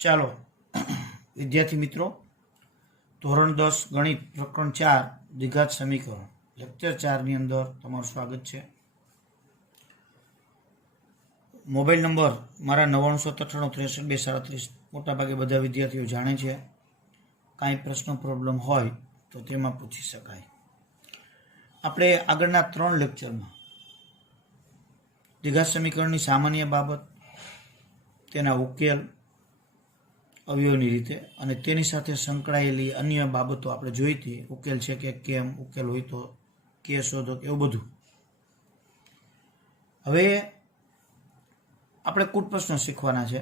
ચાલો વિદ્યાર્થી મિત્રો, ધોરણ 10 ગણિત પ્રકરણ 4 દ્વિઘાત સમીકરણ લેક્ચર 4ની અંદર તમારું સ્વાગત છે. મોબાઈલ નંબર મારા 9997936237 મોટાભાગે બધા વિદ્યાર્થીઓ જાણે છે. કાંઈ પ્રશ્ન પ્રોબ્લેમ હોય તો તેમાં પૂછી શકાય. આપણે આગળના 3 લેક્ચરમાં દ્વિઘાત સમીકરણની સામાન્ય બાબત, તેના ઉકેલ, અવયવની રીતે અને તેની સાથે સંકળાયેલી અન્ય બાબતો આપણે જોઈ હતી. ઉકેલ છે કે કેમ, ઉકેલ હોય તો કે શોધો, એવું બધું. હવે આપણે કૂટ પ્રશ્નો શીખવાના છે.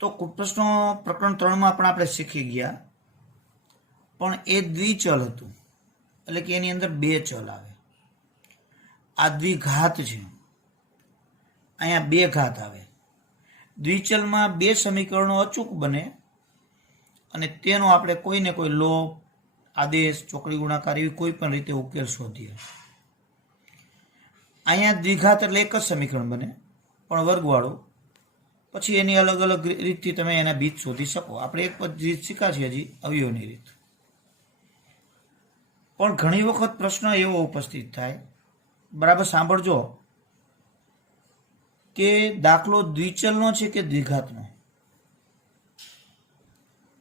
તો કૂટ પ્રશ્નો પ્રકરણ 3માં પણ આપણે શીખી ગયા, પણ એ દ્વિચલ હતું, એટલે કે એની અંદર 2 ચલ આવે. આ દ્વિઘાત છે, અહીંયા 2 ઘાત આવે. દ્વિચલમાં 2 સમીકરણો અચૂક બને અને તેનો આપણે કોઈને કોઈ લોપ, આદેશ, ચોકડી ગુણાકાર એવી કોઈ પણ રીતે ઉકેલ શોધીએ. અહીંયા દ્વિઘાત એટલે એક જ સમીકરણ બને પણ વર્ગવાળું. પછી એની અલગ અલગ રીતથી તમે એના બીજ શોધી શકો. આપણે એક રીત શીખ્યા છીએ હજી, અવયવની રીત. પણ ઘણી વખત પ્રશ્ન એવો ઉપસ્થિત થાય, બરાબર સાંભળજો, કે દાખલો દ્વિચલનો છે કે દ્વિઘાતનો.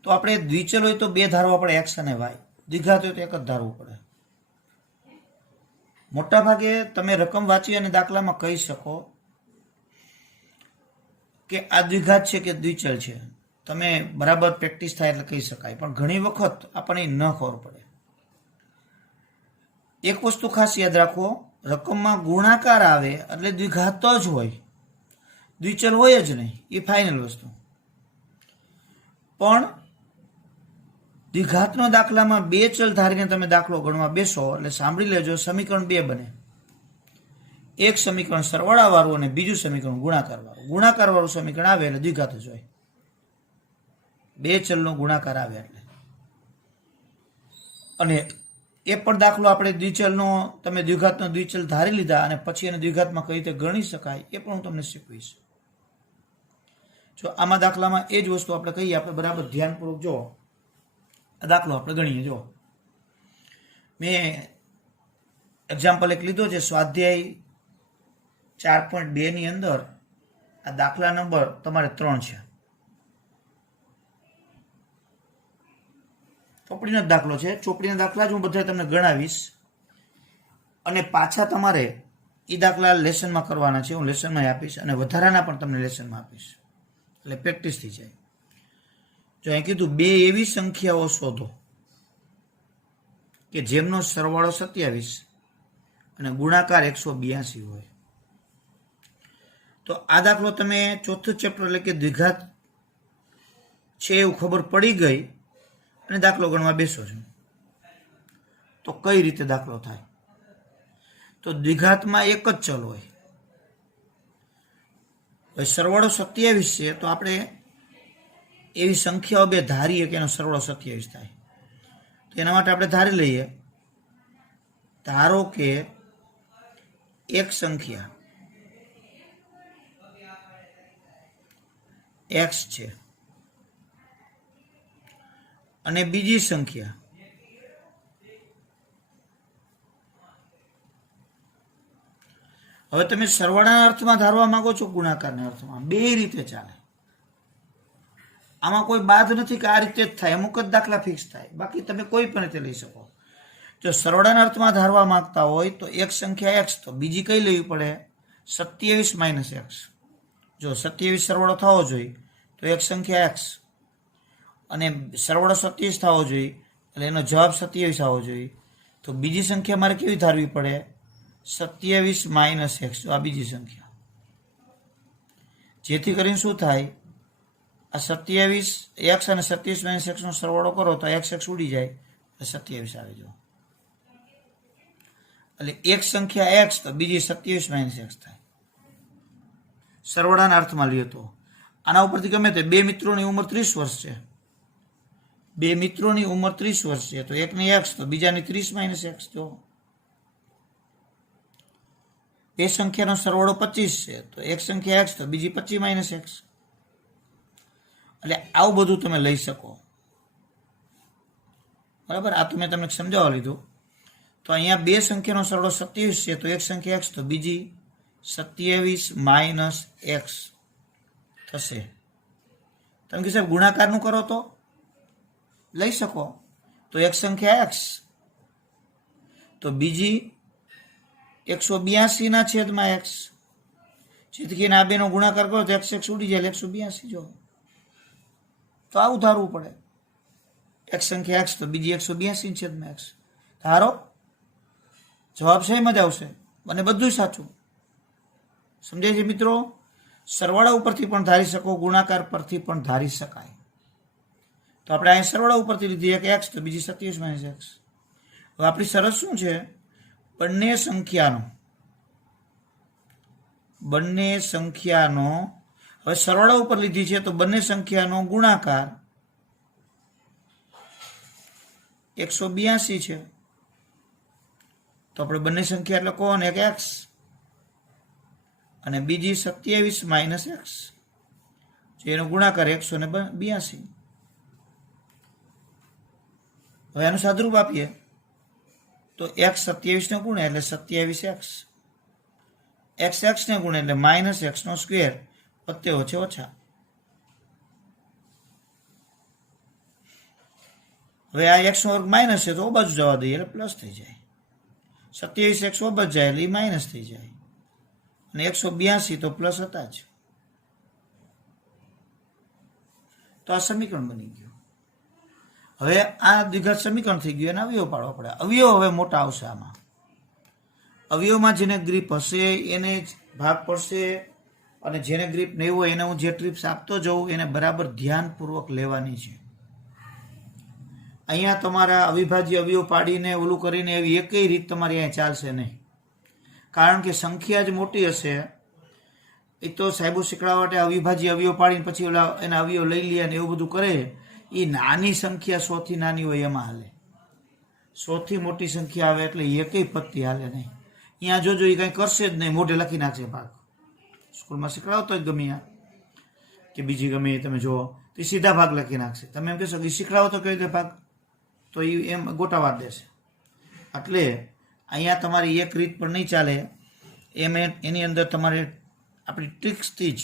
તો આપણે દ્વિચલ હોય તો 2 ધારવા પડે, એક્સ અને વાય. દ્વિઘાત હોય તો એક જ ધારવું પડે. મોટા ભાગે તમે રકમ વાંચી અને દાખલામાં કહી શકો કે આ દ્વિઘાત છે કે દ્વિચલ છે. તમે બરાબર પ્રેક્ટિસ થાય એટલે કહી શકાય. પણ ઘણી વખત આપણને ન ખબર પડે. એક વસ્તુ ખાસ યાદ રાખો, રકમમાં ગુણાકાર આવે એટલે દ્વિઘાત જ હોય, દ્વિચલ હોય જ નહીં, એ ફાઇનલ વસ્તુ. પણ દ્વિઘાતનો દાખલામાં 2 ચલ ધારીને તમે દાખલો ગણવા બેસો એટલે સાંભળી લેજો, સમીકરણ 2 બને. એક સમીકરણ સરવાળાવાળું અને બીજું સમીકરણ ગુણાકારવાળું. ગુણાકારવાળું સમીકરણ આવે એટલે દ્વિઘાત જ હોય. 2 ચલનો ગુણાકાર આવે એટલે. અને એ પણ દાખલો આપણે દ્વિચલનો, તમે દ્વિઘાતનો દ્વિચલ ધારી લીધા અને પછી એને દ્વિઘાતમાં કઈ રીતે ગણી શકાય એ પણ હું તમને શીખવીશ. જો આમાં દાખલામાં એ જ વસ્તુ આપણે કહીએ, આપણે બરાબર ધ્યાનપૂર્વક જો આ દાખલો આપણે ગણીએ. જો મેં એક્ઝામ્પલ એક લીધો છે, સ્વાધ્યાય 4.2 ની અંદર આ દાખલા નંબર તમારે 3 છે. ચોપડીનો જ દાખલો છે. ચોપડીના દાખલા જ હું બધા તમને ગણાવીશ અને પાછા તમારે એ દાખલા લેસનમાં કરવાના છે. હું લેસનમાં આપીશ અને વધારાના પણ તમને લેસનમાં આપીશ, એટલે પ્રેક્ટિસ થઈ જાય. જો અહીં કીધું 2 એવી સંખ્યાઓ શોધો કે જેમનો સરવાળો 27 અને ગુણાકાર 182 હોય. તો આ દાખલો તમે ચોથું ચેપ્ટર એટલે કે દ્વિઘાત છે એવું ખબર પડી ગઈ અને દાખલો ગણવા બેસો છો, તો કઈ રીતે દાખલો થાય? તો દ્વિઘાતમાં એક જ ચલ હોય. સરવાળો 27 છે તો આપણે એવી સંખ્યાઓ 2 ધારીએ કે એનો સરવાળો 27 થાય. તો એના માટે આપણે ધારી લઈએ, ધારો કે એક સંખ્યા x છે અને બીજી સંખ્યા હવે તમે સરવાળાના અર્થમાં ધારવા માંગો છો, ગુણાકારના અર્થમાં, 2 રીતે ચાલે. આમાં કોઈ બાદ નથી કે આ રીતે જ થાય, અમુક જ દાખલા ફિક્સ થાય, બાકી તમે કોઈ પણ રીતે લઈ શકો. જો સરવાળાના અર્થમાં ધારવા માંગતા હોય તો એક સંખ્યા x, તો બીજી કઈ લેવી પડે? 27 - x. જો 27 સરવાળો થવો જોઈએ તો એક સંખ્યા x અને સરવાળો 27 થવો જોઈએ એટલે એનો જવાબ 27 આવવો જોઈએ. તો બીજી સંખ્યા મારે કેવી ધારવી પડે? 27 - x. તો આ બીજી સંખ્યા, જેથી કરીને શું થાય? આ 27 x અને 27 - x નો સરવાળો કરો તો x ઉડી જાય એટલે 27 આવે. જો એટલે એક સંખ્યા x તો બીજી 27 - x થાય. સરવાળાના અર્થમાં લઈએ તો આના ઉપરથી ગમે તે 2 મિત્રોની ઉંમર 30 વર્ષ છે. 2 મિત્રોની ઉંમર 30 વર્ષ છે તો એકની x તો બીજાની 30 - x. જો બે સંખ્યાનો સરવાળો 25 છે તો એક સંખ્યા x તો બીજી 25 માઇનસ x. એટલે આવું બધું તમે લઈ શકો. બરાબર, આ તો મેં તમને સમજાવવા લીધું. તો અહીંયા બે સંખ્યાનો સરવાળો 27 છે તો એક સંખ્યા x તો બીજી 27 માઇનસ x થશે. તમે કે સાહેબ ગુણાકારનું કરો તો લઈ શકો. તો એક સંખ્યા x તો બીજી 182 ના છેદમાં x. જેથી કરીને આ બેનો ગુણાકાર કરો તો x ઉડી જાય 182. જો તો આવું ધારવું પડે. એક સંખ્યા x તો બીજી 182 છેદમાં x. ધારો જવાબ છે એમ જ આવશે અને બધું સાચું. સમજાય છે મિત્રો? સરવાળા ઉપરથી પણ ધારી શકો, ગુણાકાર પરથી પણ ધારી શકાય. તો આપણે અહીં સરવાળા ઉપરથી લીધી એક x તો બીજી 27 માઇનસ x. હવે આપણી શરત શું છે? બંને સંખ્યાનો હવે સરવાળા ઉપર લીધી છે તો બંને સંખ્યાનો ગુણાકાર 182 છે. તો આપણે બંને સંખ્યા એટલે કોણ? એક x અને બીજી 27 માઇનસ x. એનો ગુણાકાર 182. હવે આનું સાદુરૂપ આપીએ તો x 27 ને ગુણે એટલે 27x. x ને ગુણે એટલે માઇનસ x નો સ્ક્વેર વત્તે ઓછે ઓછા. હવે આ x નો વર્ગ માઇનસ છે તો ઓ બાજુ જવા દઈએ એટલે પ્લસ થઈ જાય. 27x ઓ બાજુ જાય એટલે માઇનસ થઈ જાય અને 182 તો પ્લસ હતા જ. તો આ સમીકરણ બની ગયું. હવે આ દ્વિઘાત સમીકરણ થઈ ગયું એને અવયવ પાડવા પડે. અવયવ હવે મોટા આવશે. આમાં અવયવમાં જેને ગ્રીપ હશે એને જ ભાગ પડશે અને જેને ગ્રીપ નહીં હોય એને હું જે ટ્રીપ્સ આપતો જાઉં એને બરાબર ધ્યાનપૂર્વક લેવાની છે. અહીંયા તમારા અવિભાજ્ય અવયવ પાડીને ઓલું કરીને એવી એકેય રીત તમારી અહીંયા ચાલશે નહીં. કારણ કે સંખ્યા જ મોટી હશે. એ તો સાહેબો શીખડાવવા માટે અવિભાજ્ય અવયવ પાડીને પછી ઓલા એના અવયવ લઈ લે ને એવું બધું કરે. એ નાની સંખ્યા 100 થી નાની હોય એમાં હાલે. 100 થી મોટી સંખ્યા આવે એટલે એકેય પત્તી હાલે નહીં. અહીંયા જોજો એ કંઈ કરશે જ નહીં, મોઢે લખી નાખશે ભાગ. સ્કૂલમાં શીખડાવતો જ ગમે કે બીજી ગમે તમે જુઓ તો સીધા ભાગ લખી નાખશે. તમે એમ કહેશો કે શીખડાવો તો કેવી રીતે ભાગ, તો એ એમ ગોટાવાર દેશે. એટલે અહીંયા તમારી એક રીત પર નહીં ચાલે. એની અંદર તમારે આપણી ટ્રિક્સથી જ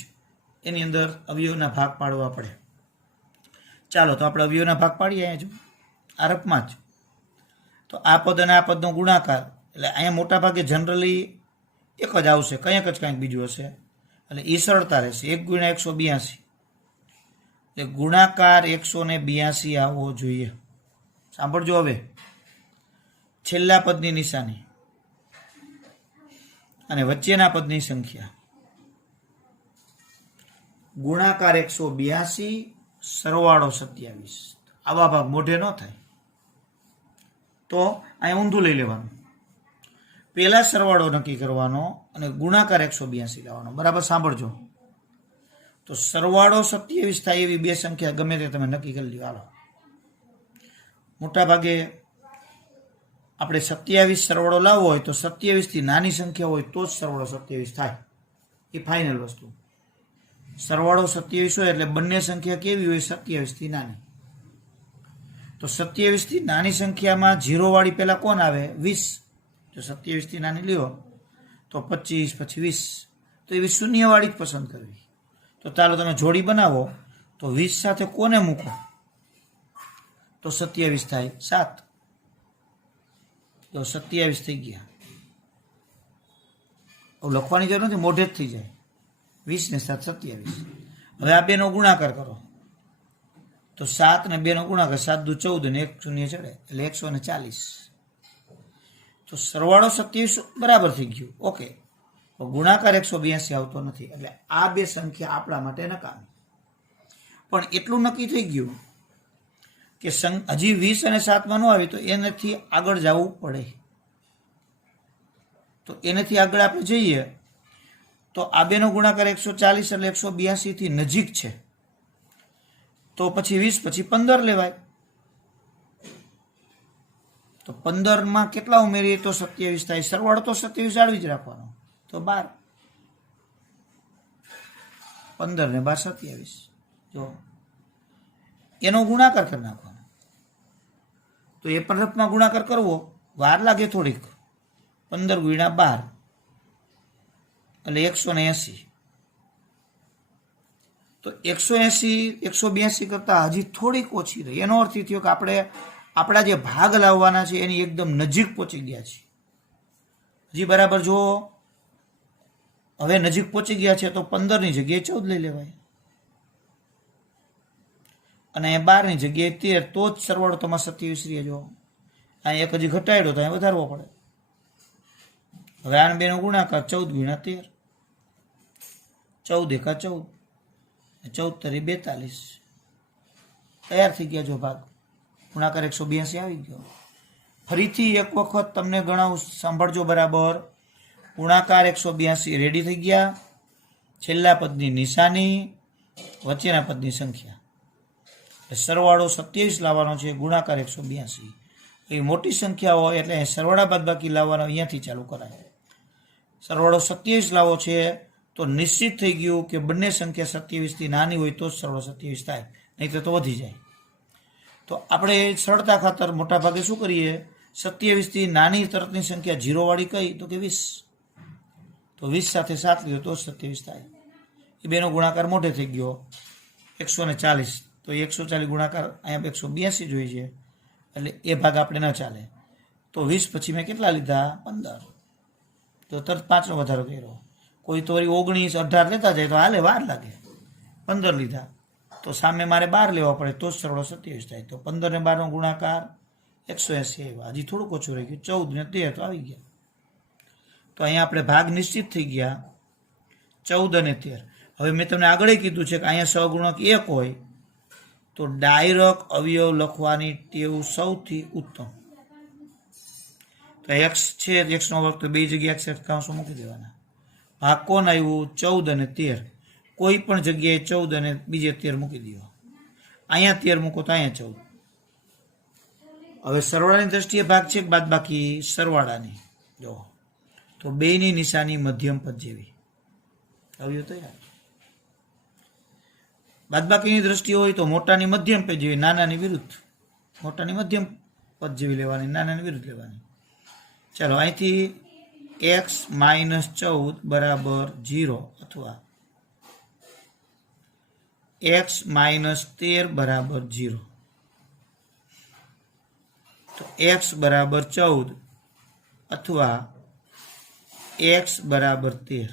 એની અંદર અવયવના ભાગ પાડવા પડે. ચાલો તો આપણે અવયવના ભાગ પાડીએ. અહીંયા જો આ રકમાં જ તો આ પદ અને આ પદનો ગુણાકાર એટલે અહીંયા મોટા ભાગે જનરલી એક જ આવશે, કંઈક જ કંઈક બીજું હશે એટલે એ સરળતા રહેશે. 1 ગુણ્યા 182 એટલે ગુણાકાર 182 આવવો જોઈએ. સાંભળજો હવે, છેલ્લા પદની નિશાની અને વચ્ચેના પદની સંખ્યા. ગુણાકાર 182 સરવાળો 27. આવા ભાગ મોઢે ન થાય તો અહીં ઊંધું લઈ લેવાનું. પહેલા સરવાળો નક્કી કરવાનો અને ગુણાકાર 182 લાવવાનો. બરાબર સાંભળજો. તો સરવાળો 27 થાય એવી બે સંખ્યા ગમે તે તમે નક્કી કરી લ્યો. હાલો, મોટા ભાગે આપણે 27 સરવાળો લાવવો હોય તો 27 થી નાની સંખ્યા હોય તો જ સરવાળો 27 થાય. એ ફાઇનલ વસ્તુ. સરવાળો 27 હોય એટલે બંને સંખ્યા કેવી હોય? 27 થી નાની. તો 27 થી નાની સંખ્યામાં 0 વાળી પહેલા કોણ આવે? 20. જો 27 થી નાની લ્યો તો 25 પછી 20. તો એવી શૂન્યવાળી જ પસંદ કરવી. તો ચાલો તમે જોડી બનાવો તો 20 સાથે કોને મૂકો તો 27 થાય 7. તો 27 થઈ ગયા. લખવાની જરૂર નથી, મોઢે જ થઈ જાય. 20 ને 7 27. હવે આ બેનો ગુણાકાર કરો તો 7 ને 2 નો ગુણાકાર 7 દુ 14 ને 1 શૂન્ય ચડે એટલે 140. તો સરવાળો 27 બરાબર થઈ ગયું. ઓકે, ગુણાકાર 182 આવતો નથી એટલે આ બે સંખ્યા આપણા માટે નકામી. પણ એટલું નક્કી થઈ ગયું કે હજી 20 અને 7 માં ન આવી તો એનાથી આગળ જવું પડે. તો એનાથી આગળ આપણે જઈએ તો આ બેનો ગુણાકાર 140 એટલે 182 થી નજીક છે. તો પછી 20 પછી 15 લેવાય. તો 15 માં કેટલા ઉમેરીએ તો 27 થાય. સરવાળો તો 27 જાળવી જ રાખવાનો. તો તો 12, 15 ને 12 27. જો એનો ગુણાકાર કરી નાખવાનો. તો એ પણ રફમાં ગુણાકાર કરવો વાર લાગે થોડીક. 15 ગુણ્યા 12 એટલે 180. તો 180 182 કરતાં હજી થોડીક ઓછી રહી. એનો અર્થ એ થયો કે આપણે આપણા જે ભાગ લાવવાના છે એની એકદમ નજીક પહોંચી ગયા છે. હજી બરાબર જો હવે નજીક પહોંચી ગયા છે તો 15ની જગ્યાએ 14 લઈ લેવાય અને 12ની જગ્યાએ 13. તો જ સરવાળો તમારે 27 રહે. જો અહીં એક હજી ઘટાડ્યો તો અહીં વધારવો પડે. હવે આને બેનો ગુણાકાર 14 ગુણ્યા 13, 14 એકા 14, 14 તરી 42. તૈયાર થઈ ગયા. જો ભાગ ગુણાકાર 182 આવી ગયો. ફરીથી એક વખત તમને ગણાવું, સાંભળજો બરાબર. ગુણાકાર 182 રેડી થઈ ગયા. છેલ્લા પદની નિશાની, વચ્ચેના પદની સંખ્યા. સરવાળો 27 લાવવાનો છે. ગુણાકાર 182 એ મોટી સંખ્યા હોય એટલે સરવાળા બાદબાકી લાવવાનો અહીંયાથી ચાલુ કરાય. સરવાળો 27 લાવો છે તો નિશ્ચિત થઈ ગયું કે બંને સંખ્યા 27થી નાની હોય તો જ સરવાળો 27 થાય, નહીં તો વધી જાય. તો આપણે સરળતા ખાતર મોટા ભાગે શું કરીએ, 27થી નાની તરતની સંખ્યા 0 વાળી કઈ તો કે 20. તો 20 સાથે 7 લ્યો તો 27 થાય. એ બેનો ગુણાકાર મોઢે થઈ ગયો 140. તો 140 ગુણાકાર અહીંયા 182 જોઈએ છે એટલે એ ભાગ આપણે ન ચાલે. તો 20 પછી મેં કેટલા લીધા? 15. તો તરત 5નો વધારો કર્યો. કોઈ તો 19 18 લેતા જાય તો હાલે, વાર લાગે. 15 લીધા તો સામે મારે 12 લેવા પડે તો જ સરવાળો 27 થાય. તો 15 ને 12નો ગુણાકાર 180 આવ્યા. હજી થોડુંક ઓછું રહી ગયું. 14 ને 13 તો આવી ગયા. તો અહીંયા આપણે ભાગ નિશ્ચિત થઈ ગયા 14 અને 13. હવે મેં તમને આગળ કીધું છે કે અહીંયા સહગુણક 1 હોય તો ડાયરેક્ટ અવયવ લખવાની ટેવ સૌથી ઉત્તમ. તો x છે, xનો વર્ગ, તો બે જગ્યાએ x કાંસો મૂકી દેવાના. ભાગ કોણ આવ્યું? 14 અને 13. કોઈ પણ જગ્યાએ 14 અને બીજે 13 મૂકી દો. અહીંયા 13 મૂકો તો અહીંયા 14. હવે સરવાળાની દ્રષ્ટિએ ભાગ છે બાદ બાકી સરવાળાની. જો તો બેની નિશાની મધ્યમ પદ જેવી આવ્યું. તો યાર બાદબાકીની દ્રષ્ટિએ હોય તો મોટાની મધ્યમ પદ જેવી, નાનાની વિરુદ્ધ. મોટાની મધ્યમ પદ જેવી લેવાની, નાનાની વિરુદ્ધ લેવાની. ચાલો અહીંથી x - 14 બરાબર 0 અથવા x - 13 બરાબર 0. તો x બરાબર 14 અથવા x બરાબર 13.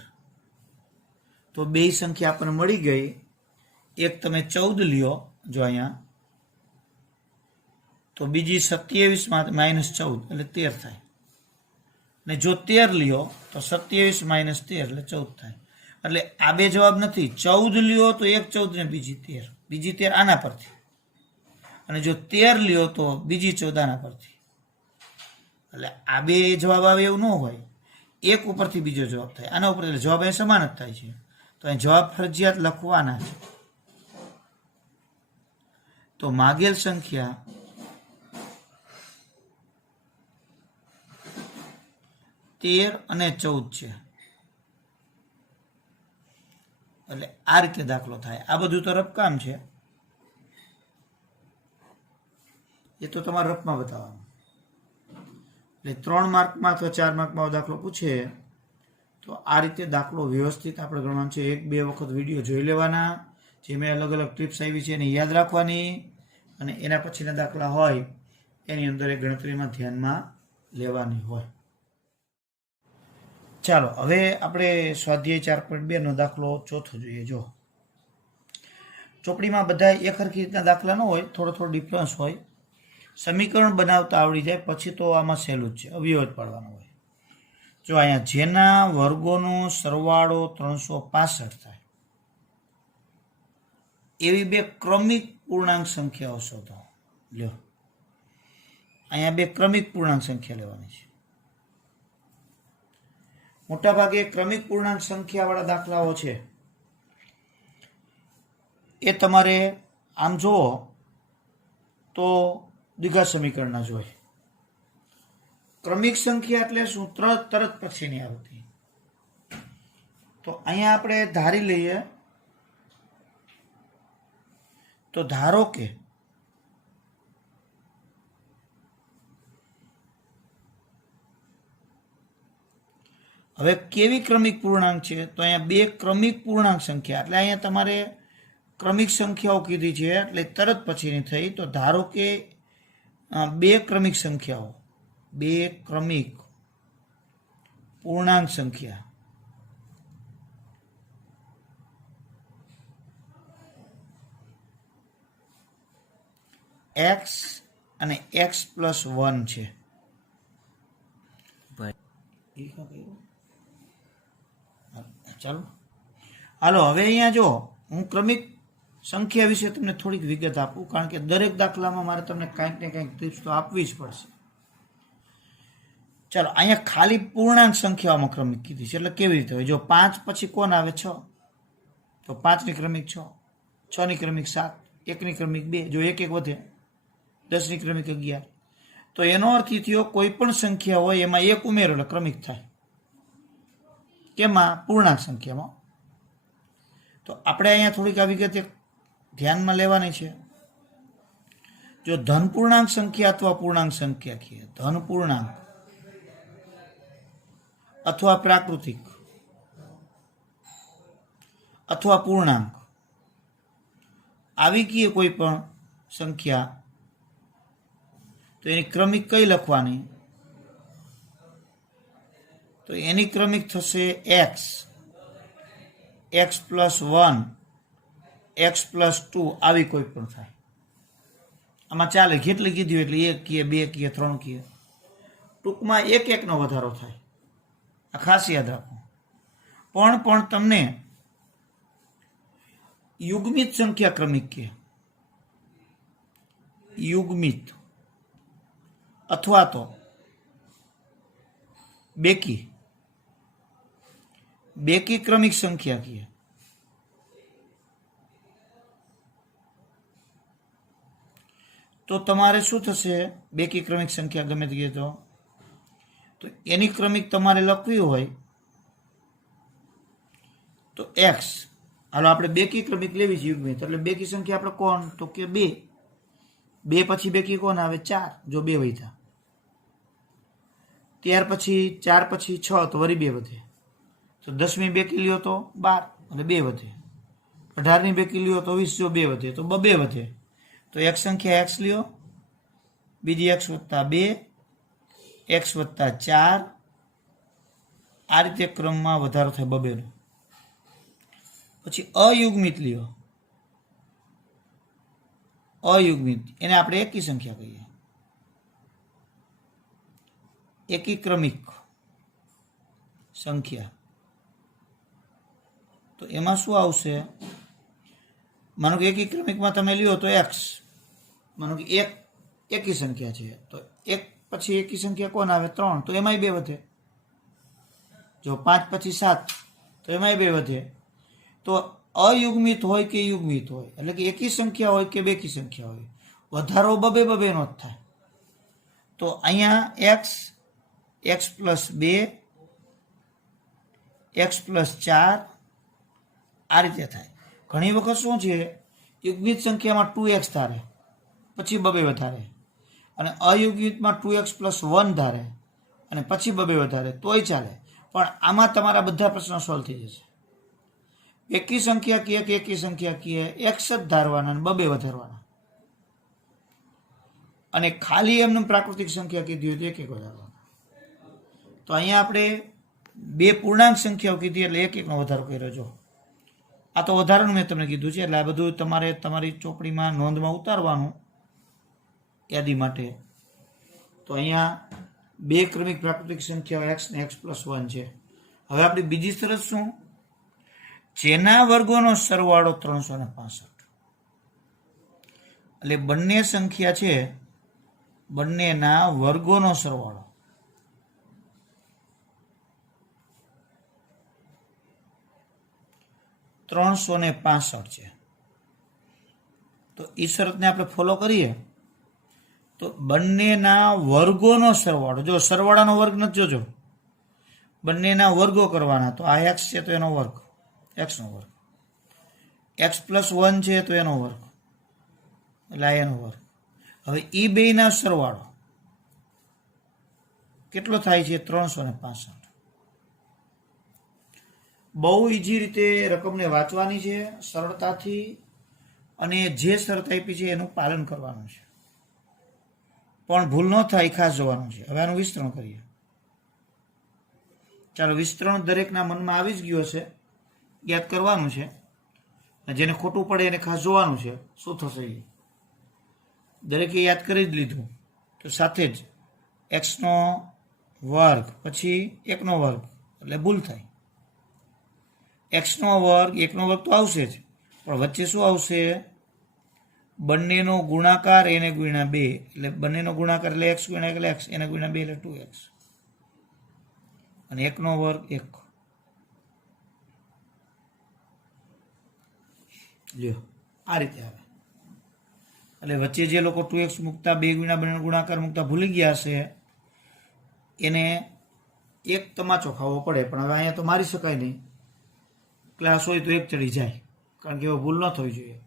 તો બે સંખ્યા આપણને મળી ગઈ. એક તમે 14 લ્યો, જો અહીંયા, તો બીજી 27 - 14 એટલે 13 થાય. ને જો 13 લ્યો તો 27 - 13 એટલે 14 થાય. એટલે આ બે જવાબ નથી. 14 લ્યો તો એક 14 ને બીજી 13, બીજી 13 આના પરથી. અને જો 13 લ્યો તો બીજી 14 આના પરથી. એટલે આ બે જવાબ આવે એવું ન હોય. એક ઉપરથી બીજો જવાબ થાય, આના ઉપર. એટલે જવાબ અહીં સમાન જ થાય છે. તો અહીં જવાબ ફરજિયાત લખવાના છે. તો માગેલ સંખ્યા તેર અને 14 છે. એટલે આ રીતે દાખલો થાય. આ બધું તો રફકામ છે, એ તો તમારે રફમાં બતાવવાનું. એટલે 3 માર્કમાં અથવા 4 માર્કમાં દાખલો પૂછે તો આ રીતે દાખલો વ્યવસ્થિત આપણે ગણવાનો છે. 1-2 વખત વિડીયો જોઈ લેવાના, જે મેં અલગ અલગ ટિપ્સ આવી છે એને યાદ રાખવાની, અને એના પછીના દાખલા હોય એની અંદર એ ગણતરીમાં ધ્યાનમાં લેવાની હોય. ચાલો હવે આપણે સ્વાધ્યાય 4.2 દાખલો ચોથો જોઈએ. જો ચોપડીમાં બધા એક સરખી રીતના દાખલા ન હોય, થોડો થોડો ડિફરન્સ હોય. સમીકરણ બનાવતા આવડી જાય પછી તો આમાં સહેલું જ છે, અવયવ જ પાડવાનો હોય. જો અહીંયા જેના વર્ગોનો સરવાળો 365 થાય એવી બે ક્રમિક પૂર્ણાંક સંખ્યાઓ શોધો. લ્યો અહીંયા બે ક્રમિક પૂર્ણાંક સંખ્યા લેવાની છે. મોટાભાગે ક્રમિક પૂર્ણાંક સંખ્યાવાળા દાખલાઓ છે એ તમારે આમ જુઓ તો દ્વિઘાત સમીકરણના જોઈએ. ક્રમિક સંખ્યા એટલે શું? તરત પછીની આવતી. તો અહીંયા આપણે ધારી લઈએ, તો ધારો કે હવે કેવી ક્રમિક પૂર્ણાંક છે, તો અહીંયા બે ક્રમિક પૂર્ણાંક સંખ્યા, એટલે અહીંયા તમારે ક્રમિક સંખ્યાઓ કીધી છે એટલે તરત પછીની થઈ. તો ધારો કે બે ક્રમિક સંખ્યાઓ, બે ક્રમિક પૂર્ણાંક સંખ્યા એક્સ અને એક્સ પ્લસ 1 છે. ચાલો હાલો, હવે અહીંયા જો હું ક્રમિક સંખ્યા વિશે તમને થોડીક વિગત આપું, કારણ કે દરેક દાખલામાં મારે તમને કાંઈક ને કંઈક ટિપ્સ તો આપવી જ પડશે. ચાલો, અહીંયા ખાલી પૂર્ણાંક સંખ્યાઓમાં ક્રમિક કીધી છે, એટલે કેવી રીતે હોય? જો 5 પછી કોણ આવે? 6. તો 5 ની ક્રમિક 6, 6 ની ક્રમિક 7, 1 ની ક્રમિક 2, જો 1 1 વધે 10 ની ક્રમિક 11. તો એનો અર્થ એ થયો કોઈ પણ સંખ્યા હોય એમાં 1 ઉમેરો એટલે ક્રમિક થાય. કેમાં? પૂર્ણાંક સંખ્યામાં. તો આપણે અહીંયા થોડીક આ વિગત ધ્યાનમાં લેવાની છે. જો ધન પૂર્ણાંક સંખ્યા અથવા પૂર્ણાંક સંખ્યા કહીએ, ધન પૂર્ણાંક અથવા પ્રાકૃતિક અથવા પૂર્ણાંક આવી કીએ કોઈ પણ સંખ્યા, તો એની ક્રમિક કઈ લખવાની? તો એની ક્રમિક થશે x, x plus 1, x plus 2, આવી કોઈ પણ થાય. આમાં ચાલે, જેટલી કીધી હોય એટલે 1 કીએ, 2 કીએ, 3 કીએ, ટૂંકમાં 1 1 નો વધારો થાય. આ ખાસ યાદ રાખો. પણ તમને યુગ્મિત સંખ્યા ક્રમિક કે યુગ્મિત અથવા તો બેકી ક્રમિક સંખ્યા કહીએ. તો તમારે શું થશે? બેકી ક્રમિક સંખ્યા ગમે તે કહીએ તો એની ક્રમિક તમારે લખવી હોય તો એક્સ. હાલો, આપણે બેકી ક્રમિક લેવી છે યુગ્મિત, એટલે બેકી સંખ્યા આપણે કોણ? તો કે 2. 2 પછી બેકી કોણ આવે? 4, જો 2 વધ્યા. ત્યાર પછી 4 પછી 6, તો વળી 2 વધે. તો 10મી બેકી લ્યો તો 12 અને 2 વધે. 18ની બેકી લ્યો તો 20, જો 2 વધે તો 2 વધે. તો એક સંખ્યા એક્સ લ્યો, બીજી એક્સ વત્તા 2, એક્સ વત્તા 4, આ રીતે ક્રમમાં વધારો થાય 2 નો. પછી અયુગ્મિત લ્યો, અયુગ્મિત એને આપણે એકી સંખ્યા કહીએ, એકી ક્રમિક સંખ્યા. તો એમાં શું આવશે? માનો કે એકી ક્રમિકમાં તમે લ્યો તો એક્સ, માનો કે એક એકી સંખ્યા છે, તો 1 પછી એકી સંખ્યા કોણ આવે? 3, તો એમાંય 2 વધે. જો 5 પછી 7, તો એમાંય 2 વધે. તો અયુગ્મિત હોય કે યુગ્મિત હોય, એટલે કે એકી સંખ્યા હોય કે બેકી સંખ્યા હોય, વધારો 2 2 નો જ થાય. તો અહીંયા x, x plus 2, x plus 4, આ રીતે થાય. ઘણી વખત શું છે, યુગ્મિત સંખ્યામાં 2x ધારે, પછી 2 વધારે, અને અયુગ્મિતમાં 2x પ્લસ 1 ધારે અને પછી 2 વધારે, તોય ચાલે. પણ આમાં તમારા બધા પ્રશ્નો સોલ્વ થઈ જશે. એકી સંખ્યા કીએ કે એકી સંખ્યા કીએ, એક્સ જ ધારવાના અને 2 વધારવાના. અને ખાલી એમને પ્રાકૃતિક સંખ્યા કીધી હોય તો 1 1 વધારવાના. તો અહીંયા આપણે બે પૂર્ણાંક સંખ્યાઓ કીધી એટલે 1 1 નો વધારો કર્યો. જો આ તો વધારાનું મેં તમને કીધું છે, એટલે આ બધું તમારે તમારી ચોપડીમાં નોંધમાં ઉતારવાનું યાદી માટે. તો અહીંયા બે ક્રમિક પ્રાકૃતિક સંખ્યાઓ એક્સ ને એક્સ પ્લસ 1 છે. હવે આપણી બીજી શરત શું? જેના વર્ગોનો સરવાળો 365. એટલે બંને સંખ્યા છે, બંનેના વર્ગોનો સરવાળો. $365 છે. તો એ શરતને આપણે ફોલો કરીએ તો બંનેના વર્ગોનો સરવાળો, જો સરવાળાનો વર્ગ નથી જોજો, બંનેના વર્ગો કરવાના. તો આ એક્સ છે તો એનો વર્ગ, એક્સનો વર્ગ. x+1 છે તો એનો વર્ગ, એટલે આ એનો વર્ગ. હવે એ બેયના સરવાળો કેટલો થાય છે? 365. બહુ ઈજી રીતે રકમને વાંચવાની છે સરળતાથી, અને જે શરત આપી છે એનું પાલન કરવાનું છે, પણ ભૂલ ન થાય ખાસ જોવાનું છે. હવે આનું વિસ્તરણ કરીએ. ચાલો, વિસ્તરણ દરેકના મનમાં આવી જ ગયો છે, યાદ કરવાનું છે. જેને ખોટું પડે એને ખાસ જોવાનું છે શું થશે એ. દરેકે યાદ કરી જ લીધું તો સાથે જ એક્સનો વર્ગ પછી 1નો વર્ગ એટલે ભૂલ થાય. એક્સનો વર્ગ 1નો વર્ગ તો આવશે જ, પણ વચ્ચે શું આવશે? બંનેનો ગુણાકાર એને ગુણ્યા 2, એટલે બંનેનો ગુણાકાર એટલે એક્સ ગુણ્યા એટલે એક્સ, એને ગુણ્યા 2 એટલે 2x, અને 1નો વર્ગ 1. લ્યો, આ રીતે આવે. એટલે વચ્ચે જે લોકો 2x મૂકતા 2 ગુણ્યા બંનેનો ગુણાકાર મૂકતા ભૂલી ગયા હશે એને એક તમાચો ખાવો પડે. પણ હવે અહીંયા તો મારી શકાય નહીં, ક્લાસ હોય તો એક ચડી જાય, કારણ કે એવો ભૂલ ન થવી જોઈએ.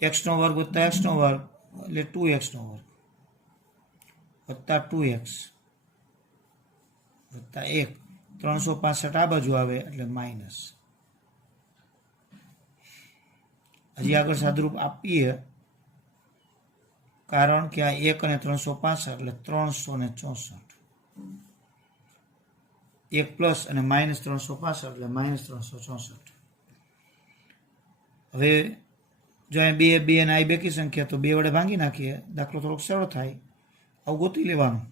એક્સનો વર્ગ વત્તા એક્સનો વર્ગ એટલે 2xનો વર્ગ વત્તા 2x વત્તા 1, 365 આ બાજુ આવે એટલે માઇનસ. હજી આગળ સાદુરૂપ આપીએ, કારણ કે આ 1 અને 365 એટલે 364. 1 પ્લસ અને માઇનસ 365 એટલે માઇનસ 364. હવે જો અહીં 2 અને આ બેકી સંખ્યા તો 2 વડે ભાંગી નાખીએ, દાખલો થોડોક સરળ થાય. આવું ગોતી લેવાનું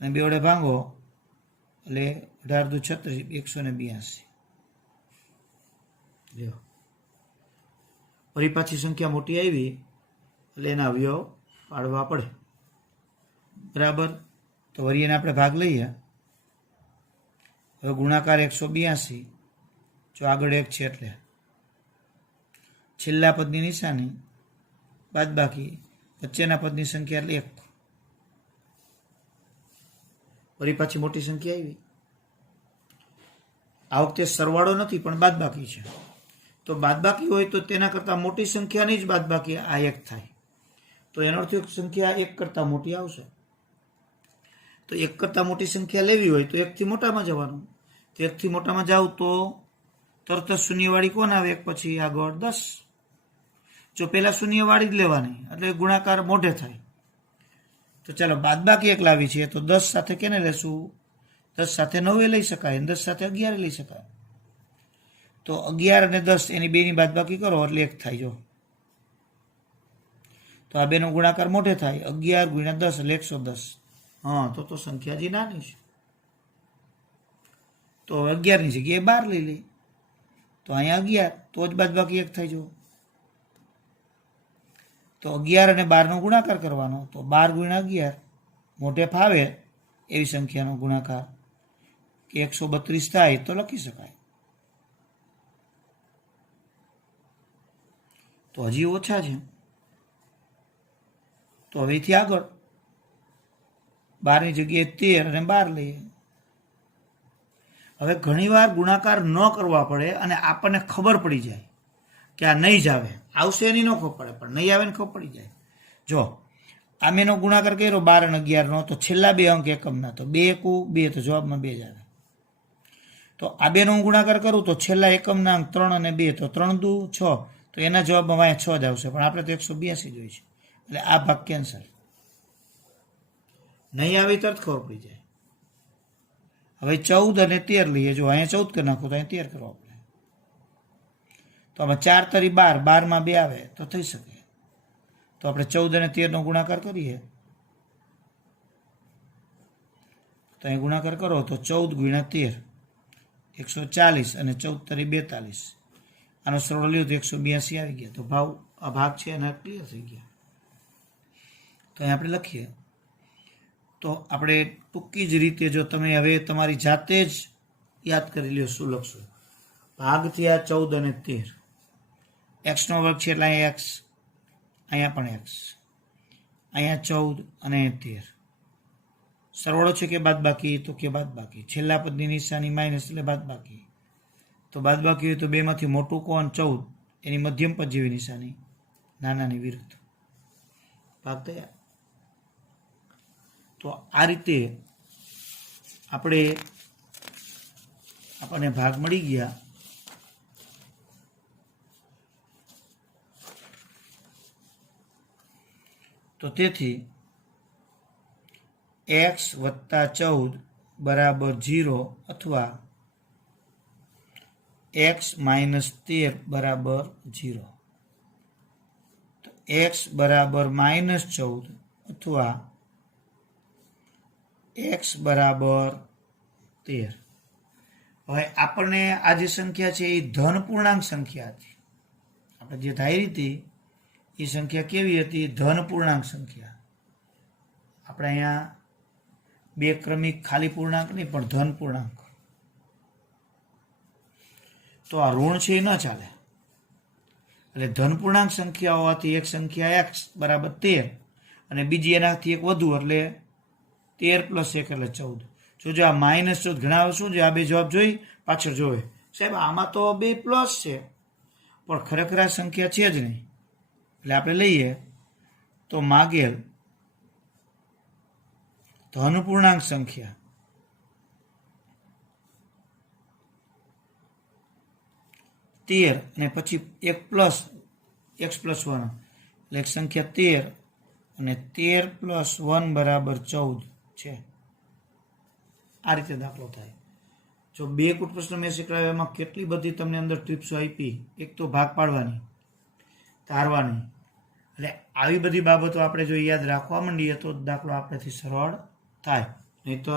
અને 2 વડે ભાંગો એટલે 18 દુ 36, 182. લ્યો, ફરી પાછી સંખ્યા મોટી આવી એટલે એના અવયવ પાડવા પડે. બરાબર, તો વળી એને આપણે ભાગ લઈએ. હવે ગુણાકાર 182, જો આગળ 1 છે એટલે છેલ્લા પદની નિશાની બાદબાકી, વચ્ચેના પદની સંખ્યા એટલે 1. વળી પાછી મોટી સંખ્યા આવી. આ વખતે સરવાળો નથી પણ બાદબાકી છે. તો બાદબાકી હોય તો તેના કરતાં મોટી સંખ્યાની જ બાદબાકી આ 1 થાય. તો એનો અર્થ સંખ્યા 1 કરતાં મોટી આવશે. તો 1 કરતાં મોટી સંખ્યા લેવી હોય તો 1થી મોટામાં જવાનું. તો 1થી મોટામાં જાવ તો તરત જ શૂન્યવાળી કોણ આવે? 1 પછી આગળ 10. જો પહેલાં શૂન્યવાળી જ લેવાની એટલે ગુણાકાર મોઢે થાય. તો ચાલો, બાદબાકી 1 લાવી છે તો 10 સાથે કેને લેશું? 10 સાથે 9 લઈ શકાય, 10 સાથે 11 લઈ શકાય. તો 11 અને 10 એની બેની બાદબાકી કરો એટલે 1 થાય. જો તો આ બેનો ગુણાકાર મોઢે થાય, 11 ગુણ્યા 10 એટલે 110. હા, તો સંખ્યા હજી નાની છે. તો 11ની જગ્યાએ 12 લઈ લઈ, તો અહીંયા 11, તો જ બાદબાકી 1 થાય. જો તો 11 અને 12નો ગુણાકાર કરવાનો, તો 12 ગુણ્યા 11 મોઢે ફાવે એવી સંખ્યાનો ગુણાકાર કે 132 થાય તો લખી શકાય. તો હજી ઓછા છે, તો હવેથી આગળ 12ની જગ્યાએ 13 અને 12 લઈએ. હવે ઘણીવાર ગુણાકાર ન કરવા પડે અને આપણને ખબર પડી જાય કે આ નહીં જ આવે. આવશે એની ન ખબર પડે, પણ નહીં આવે ને ખબર પડી જાય. જો આમેનો ગુણાકાર કર્યો 12 અને 11નો, તો છેલ્લા 2 અંક એકમના, તો 2 એકુ 2, તો જવાબમાં 2 જ આવે. તો આ બેનો હું ગુણાકાર કરું તો છેલ્લા એકમના અંક 3 અને 2, તો 3 દુ 6, તો એના જવાબમાં અહીંયા 6 જ આવશે. પણ આપણે તો 182 જોઈએ છે એટલે આ ભાગ કેન્સલ. નહીં આવી તરત ખબર પડી જાય. હવે 14 અને 13 લઈએ. જો અહીંયા 14 કરી નાખો તો અહીંયા 13 કરવા પડે. તો આમાં 4 તરી 12, 12માં 2 આવે તો થઈ શકે. તો આપણે 14 અને 13નો ગુણાકાર કરીએ. તો અહીં ગુણાકાર કરો તો 14 ગુણ્યા 13 140 અને 14 તરી 42. આનો સરળ લ્યો તો 182 આવી ગયા. તો આ ભાગ છે એના ક્લિયર થઈ ગયા. તો અહીં આપણે લખીએ. તો આપણે ટૂંકી જ રીતે જો તમે હવે તમારી જાતે જ યાદ કરી લ્યો શું લખશો. ભાગ થયા 14 અને 13. એક્સનો વર્ગ છે એટલે અહીંયા એક્સ, અહીંયા પણ એક્સ, અહીંયા 14 અને 13. સરવાળો છે કે બાદબાકી? તો કે બાદબાકી. છેલ્લા પદની નિશાની માઇનસ એટલે બાદબાકી. તો બાદબાકી હોય તો બેમાંથી મોટું કોણ? 14. એની મધ્યમ પદ જેવી નિશાની નાનાની વિરુદ્ધ. ભાગ થયા. તો આ રીતે આપણને ભાગ મળી ગયા. તો તેથી x + 14 બરાબર 0 અથવા x - 13 બરાબર 0. તો x બરાબર -14 અથવા x બરાબર 13. હવે આપણને આ જે સંખ્યા છે એ ધન પૂર્ણાંક સંખ્યા હતી. આપણે જે ધારી હતી એ સંખ્યા કેવી હતી? ધન પૂર્ણાંક સંખ્યા. આપણે અહીંયા બે ક્રમિક ખાલી પૂર્ણાંક નહીં પણ ધન પૂર્ણાંક. તો આ ઋણ છે એ ન ચાલે. એટલે ધન પૂર્ણાંક સંખ્યા હોવાથી એક સંખ્યા x બરાબર 13 અને બીજી એનાથી એક વધુ એટલે 13 + 1 એટલે 14. જો આ -14 ઘણા શું છે? આ બે જવાબ જોઈ પાછળ જોવે સાહેબ આમાં તો બે પ્લસ છે પણ ખરેખર આ સંખ્યા છે જ નહીં. એટલે આપણે લઈએ તો માગેલ ધન પૂર્ણાંક સંખ્યા તેર અને પછી એક પ્લસ x + 1 એટલે એક સંખ્યા 13 અને 13 + 1 બરાબર 14 છે. આ રીતે દાખલો થાય. જો બે કુટ પ્રશ્ન મેં શીખવાડ્યો એમાં કેટલી બધી તમને અંદર ટિપ્સો આપી. એક તો ભાગ પાડવાની, તારવાની. એટલે આવી બધી બાબતો આપણે જો યાદ રાખવા માંડીએ તો દાખલો આપણેથી સરળ થાય, નહીં તો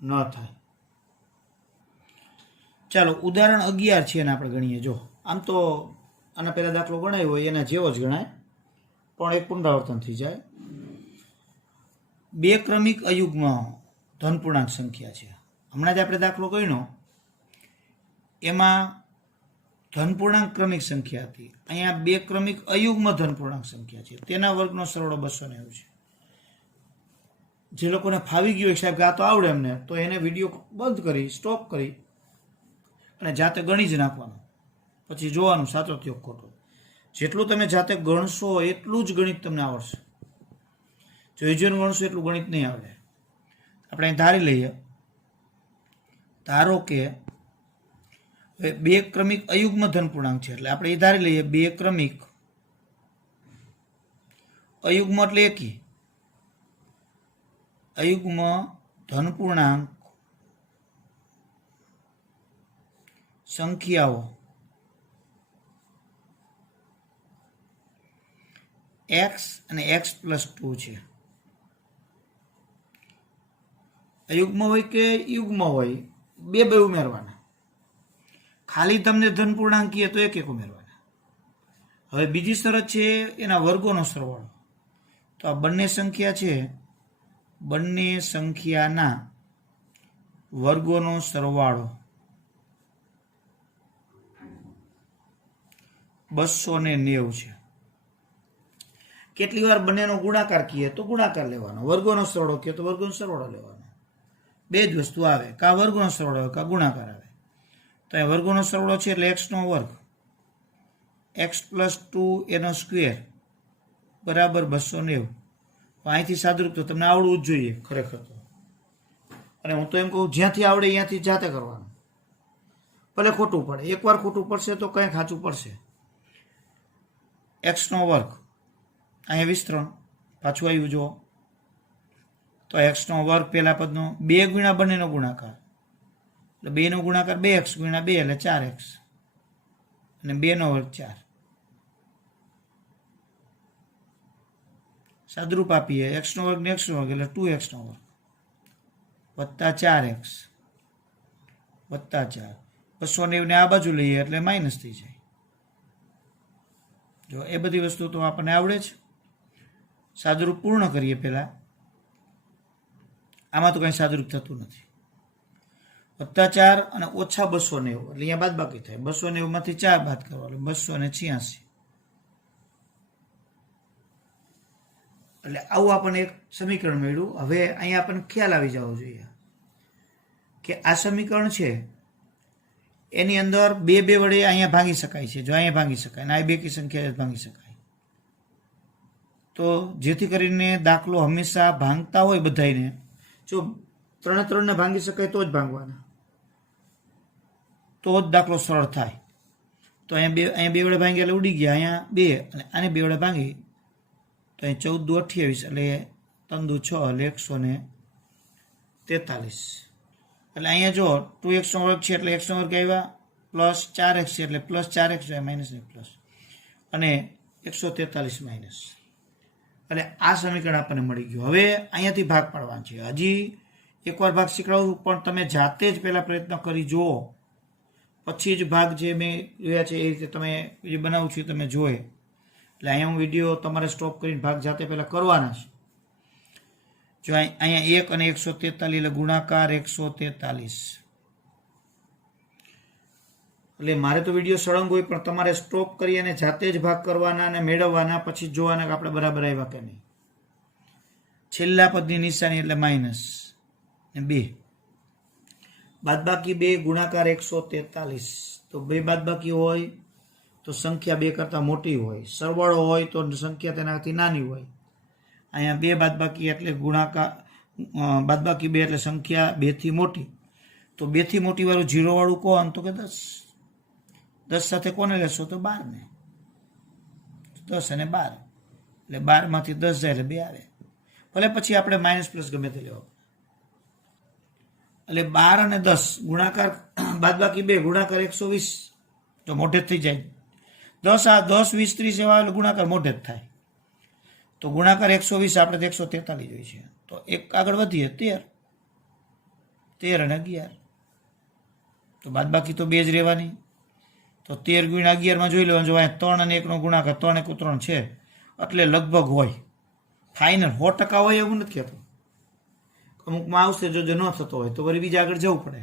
ન થાય. ચાલો ઉદાહરણ 11 છે એને આપણે ગણીએ. જો આમ તો આના પહેલા દાખલો ગણાયો હોય એના જેવો જ ગણાય પણ એક પુનરાવર્તન થઈ જાય. બે ક્રમિક અયુગ્મ ધન પૂર્ણાંક સંખ્યા છે. હમણાં જ આપણે દાખલો ગણ્યો એમાં ધન પૂર્ણાંક ક્રમિક સંખ્યા હતી. અહીંયા બે ક્રમિક અયુગ્મ ધન પૂર્ણાંક સંખ્યા છે. તેના વર્ગનો સરવાળો 290 છે. જે લોકોને ફાવી ગયું હોય સાહેબ કે આ તો આવડે એમને, તો એને વિડીયો બંધ કરી સ્ટોપ કરી અને જાતે ગણી જ નાખવાનું. પછી જોવાનું સાચો થયો ખોટો. જેટલું તમે જાતે ગણશો એટલું જ ગણિત તમને આવડશે. જોઈ જોઈને ગણશો એટલું ગણિત નહીં આવડે. આપણે અહીં ધારી લઈએ, ધારો કે બે ક્રમિક અયુગ્મ ધન પૂર્ણાંક છે. એટલે આપણે એ ધારી લઈએ બે ક્રમિક અયુગ્મ એટલે એકી અયુગ્મ ધન પૂર્ણાંક સંખ્યાઓ x અને x + 2 છે. અયુગ્મ હોય કે યુગ્મ હોય બે ઉમેરવાના. ખાલી તમને ધન પૂર્ણાંક કહીએ તો એક ઉમેરવાના. હવે બીજી શરત છે એના વર્ગોનો સરવાળો. તો આ બંને સંખ્યા છે, બંને સંખ્યાના વર્ગોનો સરવાળો 290 છે. કેટલી વાર બંનેનો ગુણાકાર કહીએ તો ગુણાકાર લેવાનો, વર્ગોનો સરવાળો કહીએ તો વર્ગોનો સરવાળો લેવાનો. બે જ વસ્તુ આવે, કા વર્ગોનો સરવાળો આવે કા ગુણાકાર આવે. તો એ વર્ગોનો સરવાળો છે એટલે x નો વર્ગ, x + 2 એનો સ્ક્વેર બરાબર 290. અહીંથી સાદુરૂપ તો તમને આવડવું જ જોઈએ ખરેખર તો. અને હું તો એમ કહું જ્યાંથી આવડે ત્યાંથી જાતે કરવાનું. ભલે ખોટું પડે, એકવાર ખોટું પડશે તો કંઈક સાચું પડશે. x નો વર્ગ અહીંયા વિસ્તરણ પાછું આવ્યું જુઓ. તો x નો વર્ગ પહેલા પદનો 2 ગુણ્યા બંનેનો ગુણાકાર એટલે 2 નો ગુણાકાર 2x × 2 એટલે 4x અને 2 નો વર્ગ 4. સાદુરૂપ આપીએ x નો વર્ગ ને x નો વર્ગ એટલે 2x નો વર્ગ વત્તા 4x વત્તા 4. 290 ને આ બાજુ લઈએ એટલે માઇનસ થઈ જાય. જો એ બધી વસ્તુ તો આપણને આવડે છે. સાદુરૂપ પૂર્ણ કરીએ પહેલા. આમાં તો કંઈ સાદુરૂપ થતું નથી. વત્તા 4 અને ઓછા 290 એટલે અહીંયા બાદબાકી થાય. 290 માંથી 4 બાદ કરવા એટલે 286. એટલે આવું આપણને એક સમીકરણ મળ્યું. હવે અહીંયા આપણને ખ્યાલ આવી જવો જોઈએ કે આ સમીકરણ છે એની અંદર બે વડે અહીંયા ભાંગી શકાય છે. જો અહીંયા ભાંગી શકાય અને આ બેકી સંખ્યા ભાંગી શકાય, તો જેથી કરીને દાખલો હંમેશા ભાંગતા હોય બધાને, જો 3 ને ભાંગી શકાય તો જ ભાંગવાના, તો જ દાખલો સરળ થાય. તો અહીંયા બે વડે ભાંગી એટલે ઉડી ગયા, અહીંયા 2 અને આને 2 વડે ભાંગી તો અહીં 14 દુ 28 એટલે 3 દુ 6 એટલે 143. એટલે અહીંયા જો 2x નો વર્ગ છે એટલે x નો વર્ગ આવ્યા, પ્લસ 4x છે એટલે પ્લસ 4x માઇનસ ને પ્લસ, અને 143 માઇનસ. એટલે આ સમીકરણ આપણને મળી ગયું. હવે અહીંયાથી ભાગ પાડવાનો છે. હજી એકવાર ભાગ શીખવાડું, પણ તમે જાતે જ પહેલા પ્રયત્ન કરી જુઓ, પછી જ ભાગ જે મેં જોયા છે એ રીતે તમે જે બનાવું છું તમે જોએ. એટલે અહીંયા હું વિડીયો તમારે સ્ટોપ કરીને ભાગ જાતે પહેલાં કરવાના છે. જો અહીંયા 1 અને 143 એટલે ગુણાકાર 143. એટલે મારે તો વિડીયો સળંગ હોય, પણ તમારે સ્ટોપ કરી અને જાતે જ ભાગ કરવાના અને મેળવવાના, પછી જોવાના કે આપણે બરાબર આવ્યા કે નહીં. છેલ્લા પદની નિશાની એટલે માઇનસ 2, બાદબાકી 2 ગુણાકાર 143. તો 2 બાદબાકી હોય તો સંખ્યા 2 કરતાં મોટી હોય, સરવાળો હોય તો સંખ્યા તેનાથી નાની હોય. અહીંયા 2 બાદબાકી એટલે ગુણાકાર, બાદબાકી 2 એટલે સંખ્યા 2 થી મોટી. તો 2 થી મોટી વાળું 0 વાળું કોણ? તો કે 10. 10 સાથે કોને લેશો? તો 12 ને. 10 અને 12 એટલે 12 માંથી 10 જાય એટલે 2 આવે. ભલે પછી આપણે માઇનસ પ્લસ ગમે તે લેવો. એટલે 12 અને 10 ગુણાકાર, બાદબાકી 2 ગુણાકાર 120, તો મોઢે જ થઈ જાય. 10 આ 10 20 30 એવા એટલે ગુણાકાર મોઢે જ થાય. તો ગુણાકાર 120 આપણે તો 143 જોઈએ છે. તો એક આગળ વધીએ 13 અને 11, તો બાદબાકી તો 2 જ રહેવાની. તો 13 ગુણ્યા 11 માં જોઈ લેવાનું. જો અહીંયા 3 અને 1 નો ગુણાકાર 3 1 3 છે, એટલે લગભગ હોય, ફાઇનલ 100% હોય એવું નથી કહેતો. અમુકમાં આવશે, જો ન થતો હોય તો વળી બીજા આગળ જવું પડે,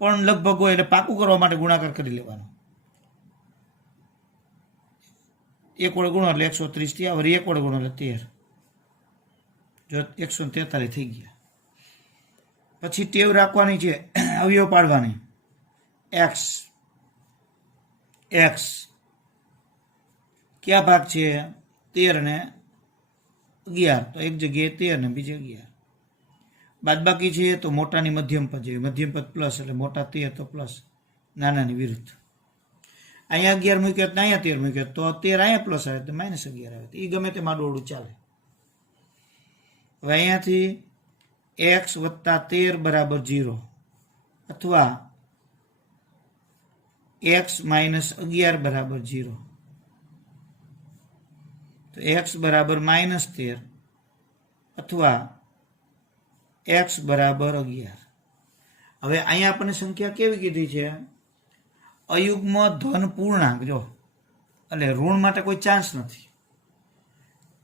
પણ લગભગ હોય એટલે પાકું કરવા માટે ગુણાકાર કરી લેવાનો. 1 વડે ગુણો એટલે 130 થયા, વળી 1 વડે ગુણો એટલે 13, જો 143 થઈ ગયા. પછી ટેવ રાખવાની છે અવયવ પાડવાની. x ક્યાં ભાગ છે? 13 અને 11, તો એક જગ્યાએ 13 ને બીજી 11. બાદબાકી છે તો મોટાની મધ્યમ પદ જેવી, મધ્યમ પદ પ્લસ એટલે મોટા 13 તો પ્લસ, નાનાની વિરુદ્ધ. અહીંયા 11 મૂક્યો તો અહીંયા 13 મૂક્યો તો 13 અહીંયા પ્લસ આવે તો માઇનસ 11 આવે. એ ગમે તે માડું ચાલે. હવે અહીંયાથી x વત્તા 13 બરાબર 0, અથવા x માઇનસ 11 બરાબર 0. તો x બરાબર માઇનસ 13 અથવા x બરાબર 11. હવે અહીંયા આપણને સંખ્યા કેવી કીધી છે? અયુગ્મ ધન પૂર્ણાંક. જો એટલે ઋણ માટે કોઈ ચાન્સ નથી,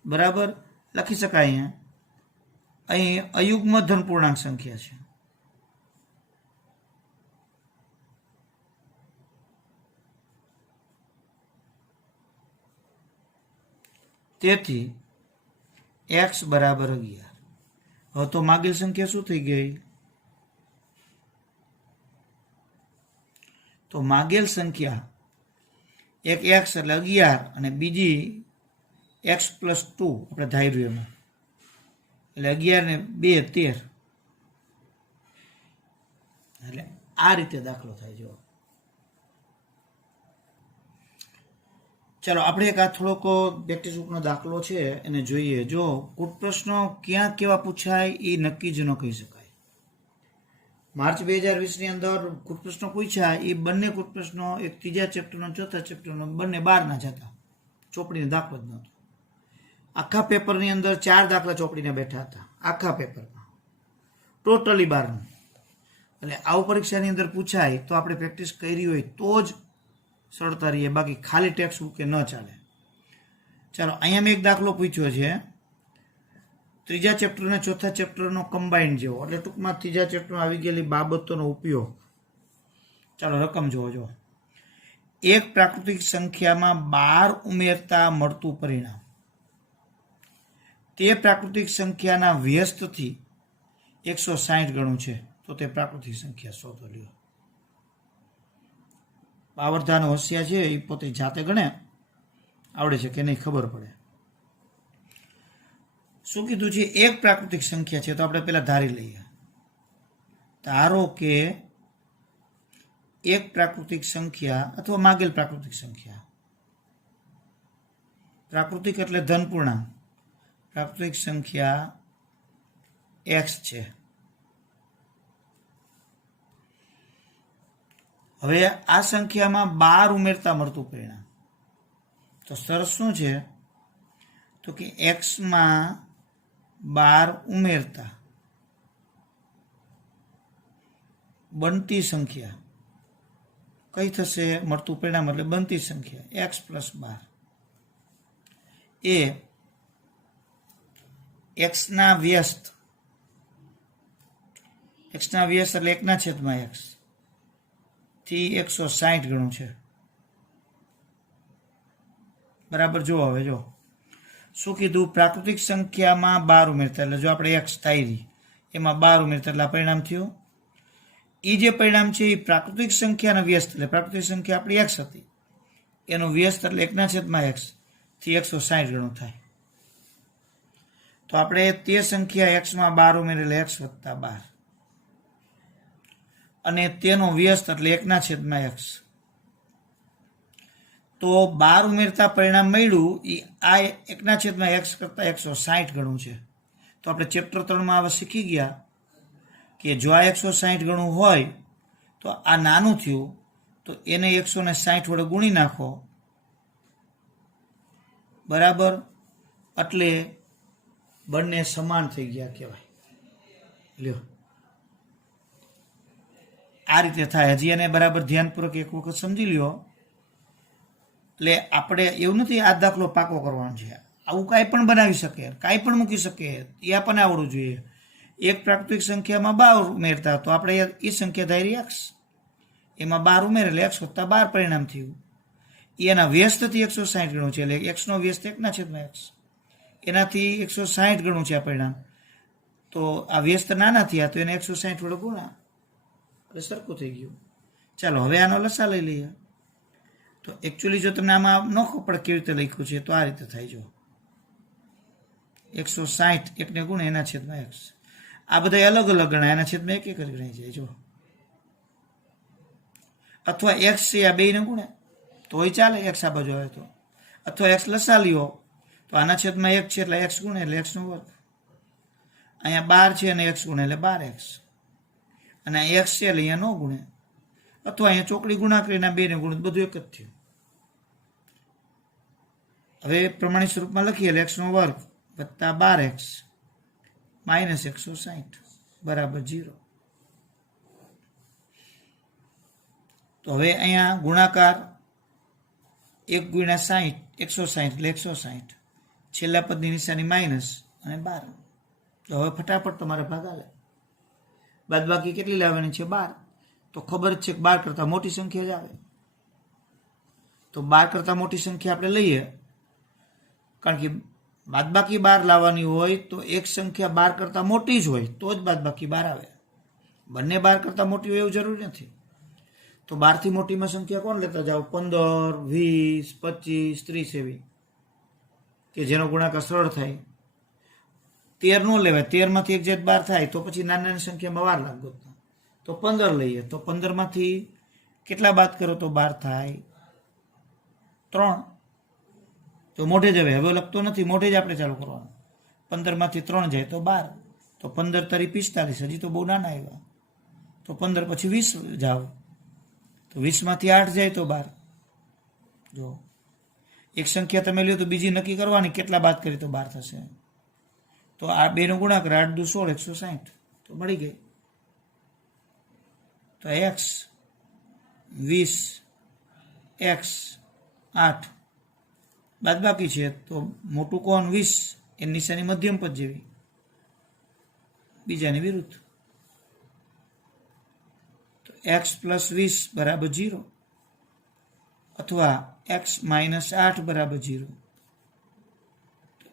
બરાબર લખી શકાય. અહીંયા અહીં અયુગ્મ ધન પૂર્ણાંક સંખ્યા છે. તેથી x બરાબર 11. હવે તો માગેલ સંખ્યા શું થઈ ગઈ? તો માગેલ સંખ્યા એક x એટલે 11 અને બીજી x પ્લસ 2 આપણે ધાર્યું એમાં, એટલે 11 ને 2 13. એટલે આ રીતે દાખલો થાય. જો ચાલો આપણે એક આ થોડોક પ્રેક્ટિસ બુકનો દાખલો છે એને જોઈએ. જો કૂટ પ્રશ્નો ક્યાં કેવા પૂછાય એ નક્કી જ ન કહી શકાય. માર્ચ 2020ની અંદર કૂટ પ્રશ્નો પૂછ્યા, એ બંને કૂટ પ્રશ્નો, એક ત્રીજા ચેપ્ટરનો ચોથા ચેપ્ટરનો, બંને 12ના જ હતા. ચોપડીનો દાખલો જ નહોતો. આખા પેપરની અંદર 4 દાખલા ચોપડીને બેઠા હતા, આખા પેપરમાં ટોટલી 12નું. એટલે આવું પરીક્ષાની અંદર પૂછાય તો આપણે પ્રેક્ટિસ કરી હોય તો જ સરળતા રહીએ, બાકી ખાલી ટેક્સ્ટ બુક કે ન ચાલે. ચાલો અહીંયા મેં એક દાખલો પૂછ્યો છે, ત્રીજા ચેપ્ટર અને ચોથા ચેપ્ટરનો કમ્બાઇન્ડ જેવો, એટલે ટૂંકમાં ત્રીજા ચેપ્ટરમાં આવી ગયેલી બાબતોનો ઉપયોગ. ચાલો રકમ જોવો. જો એક પ્રાકૃતિક સંખ્યામાં 12 ઉમેરતા મળતું પરિણામ. તે પ્રાકૃતિક સંખ્યાના વ્યસ્તથી 160 ગણું છે તો તે પ્રાકૃતિક સંખ્યા શોધો લ્યો. આવર્ધાન હોશિયાર છે એ પોતે જાતે ગણે આવડે છે કે નહીં ખબર પડે. શું કીધું છે? એક પ્રાકૃતિક સંખ્યા છે તો આપણે પેલા ધારી લઈએ. ધારો કે એક પ્રાકૃતિક સંખ્યા અથવા માગેલ પ્રાકૃતિક સંખ્યા, પ્રાકૃતિક એટલે ધન પૂર્ણાંક, પ્રાકૃતિક સંખ્યા x છે. હવે આ સંખ્યામાં 12 ઉમેરતા મળતું પરિણામ તો સરસ શું છે? તો કે x માં 12 ઉમેરતા બનતી સંખ્યા કઈ થશે? મળતું પરિણામ એટલે બનતી સંખ્યા x + 12 એ x ના વ્યસ્ત એટલે 1/x થી 160 ગણું છે. બરાબર. જો હવે જો શું કીધું? પ્રાકૃતિક સંખ્યામાં 12 ઉમેરતા એટલે જો આપણે x ધારી એમાં 12 ઉમેરતા એટલે પરિણામ થયું. એ જે પરિણામ છે એ પ્રાકૃતિક સંખ્યાના વ્યસ્ત એટલે પ્રાકૃતિક સંખ્યા આપણી x હતી એનું વ્યસ્ત એટલે 1/x થી 160 ગણું થાય. તો આપણે તે સંખ્યા x માં 12 ઉમેરેલ x + 12 અને તેનો વ્યસ્ત એટલે 1/x. તો 12 ઉમેરતા પરિણામ મળ્યું એ આ 1/x કરતાં 160 ગણું છે. તો આપણે ચેપ્ટર 3માં હવે શીખી ગયા કે જો આ 160 ગણું હોય તો આ નાનું થયું તો એને 160 વડે ગુણી નાખો. બરાબર. એટલે બંને સમાન થઈ ગયા કહેવાય. લ્યો આ રીતે થાય. હજી એને બરાબર ધ્યાનપૂર્વક એક વખત સમજી લ્યો. એટલે આપણે એવું નથી આ દાખલો પાકો કરવાનો છે. આવું કાંઈ પણ બનાવી શકે, કાંઈ પણ મૂકી શકે, એ આપણને આવડવું જોઈએ. એક પ્રાકૃતિક સંખ્યામાં 12 ઉમેરતા તો આપણે એ સંખ્યા ધારી x, એમાં 12 ઉમેરેલ x + 12 પરિણામ થયું. એના વ્યસ્તથી 160 ગણું છે એટલે x નો વ્યસ્ત 1/x એનાથી 160 ગણું છે આ પરિણામ. તો આ વ્યસ્ત નાના થયા તો એને 160 વડે ગુણા એટલે સરખું થઈ ગયું. ચાલો હવે આનો લસા લઈ લઈએ. તો એકચ્યુઅલી જો તમને આમાં ન ખબર કેવી રીતે લખ્યું છે તો આ રીતે થાય. જો 160 એકને ગુણે એના છેદમાં x. આ બધા અલગ અલગ ગણાય, એના છેદમાં 1 જ ગણાય જાય. જો અથવા x છે આ બેયને ગુણે તોય ચાલે, x આ બાજુ આવે તો. અથવા x લસા લ્યો તો આના છેદમાં 1 છે એટલે x ગુણે એટલે x નો વર્ગ. અહીંયા 12 છે અને x ગુણે એટલે 12x. અને x છે એટલે અહીંયા ન ગુણે. અથવા અહીંયા ચોકડી ગુણા કરીને બેને ગુણે બધું એક જ થયું. હવે પ્રમાણિત સ્વરૂપમાં લખીએ એટલે x નો વર્ગ + 12x - 160 બરાબર 0. તો હવે અહીંયા ગુણાકાર 1 × 60 160 એટલે 160. છેલ્લા પદની નિશાની માઇનસ અને 12. તો હવે ફટાફટ તમારે ભાગા લે. બાદબાકી કેટલી લાવવાની છે? 12. તો ખબર જ છે કે 12 કરતાં મોટી સંખ્યા જ આવે. તો 12 કરતાં મોટી સંખ્યા આપણે લઈએ, કારણ કે બાદબાકી 12 લાવવાની હોય તો એક સંખ્યા 12 કરતાં મોટી જ હોય તો જ બાદબાકી 12 આવે. બંને 12 કરતાં મોટી હોય એવું જરૂરી નથી. તો 12 થી મોટીમાં સંખ્યા કોણ લેતા જાઓ? 15, 20, 25, 30 એવી કે જેનો ગુણાકાર સરળ થાય. 13 નો લેવાય. 13 માંથી 1 + 12 થાય તો પછી નાની નાની સંખ્યામાં વાર લાગે. તો 15 લઈએ તો 15 માંથી કેટલા બાદ કરો તો 12 થાય? 3. તો મોઢે જ હવે લખતો નથી, મોઢે જ આપણે ચાલુ કરવાનું. 15 માંથી 3 જાય તો 12. તો 15 × 45, હજી તો બહુ નાના આવ્યા. તો 15 પછી 20 જાવ તો 20 માંથી 8 જાય તો 12. જો એક સંખ્યા તમે લ્યો તો બીજી નક્કી કરવાની કેટલા બાદ કરી તો 12 થશે. તો આ બેનો ગુણાકાર 8 × 2 = 16, 160 તો મળી ગઈ. તો x 20 x 8 બાદબાકી છે તો મોટું કોણ? 20. એની નિશાની મધ્યમ પદ જેવી, બીજાની વિરુદ્ધ. તો x + 20 બરાબર 0 અથવા x - 8 બરાબર 0.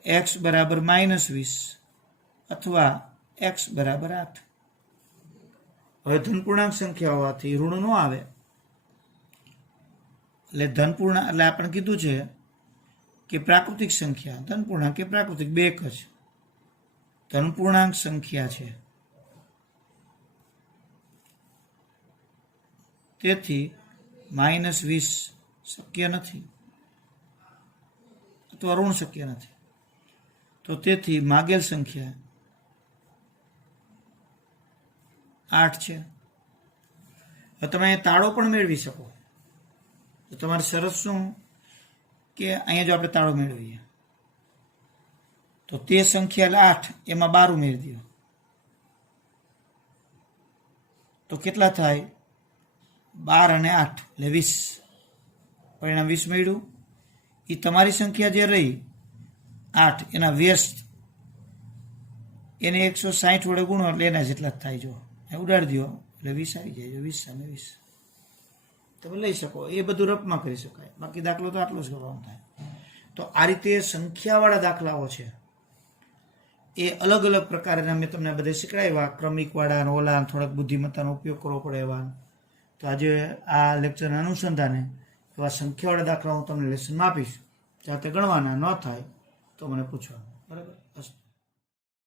x બરાબર -20 અથવા x બરાબર 8. હવે ધનપૂર્ણાંક સંખ્યા હોવાથી ઋણ ન આવે, એટલે ધનપૂર્ણાંક એટલે આપણે કીધું છે કે પ્રાકૃતિક સંખ્યા, ધનપૂર્ણાંક કે પ્રાકૃતિક બે એક જ ધનપૂર્ણાંક સંખ્યા છે, તેથી -20 શક્ય નથી અથવા ઋણ શક્ય નથી. તો તેથી માગેલ સંખ્યા 8 છે. હવે તમે તાળો પણ મેળવી શકો. તો તમારી શરત શું કે અહીંયા જો આપણે તાળો મેળવીએ તો તે સંખ્યા 8 એમાં 12 ઉમેરી દો તો કેટલા થાય? 12 અને 8 એટલે 20. પરિણામ 20 મળ્યું. એ તમારી સંખ્યા જે રહી 8 એના વ્યસ્ત એને 160 વડે ગુણો એટલે એના જેટલા જ થાય. જો ઉડાડી દો એટલે 20 આવી જાય. 20 સામે 20 તમે લઈ શકો. એ બધું રફમાં કરી શકાય. બાકી દાખલો તો આટલો જ કરવાનો થાય. તો આ રીતે સંખ્યાવાળા દાખલાઓ છે એ અલગ અલગ પ્રકારના મેં તમને બધે શીખડાવ્યા. ક્રમિકવાળા, ઓલા, થોડાક બુદ્ધિમત્તાનો ઉપયોગ કરવો પડે એવા. તો આજે આ લેક્ચરના અનુસંધાને એવા સંખ્યાવાળા દાખલા હું તમને લેસનમાં આપીશ. જાતે ગણવાના ન થાય તો મને પૂછવાનું. બરાબર?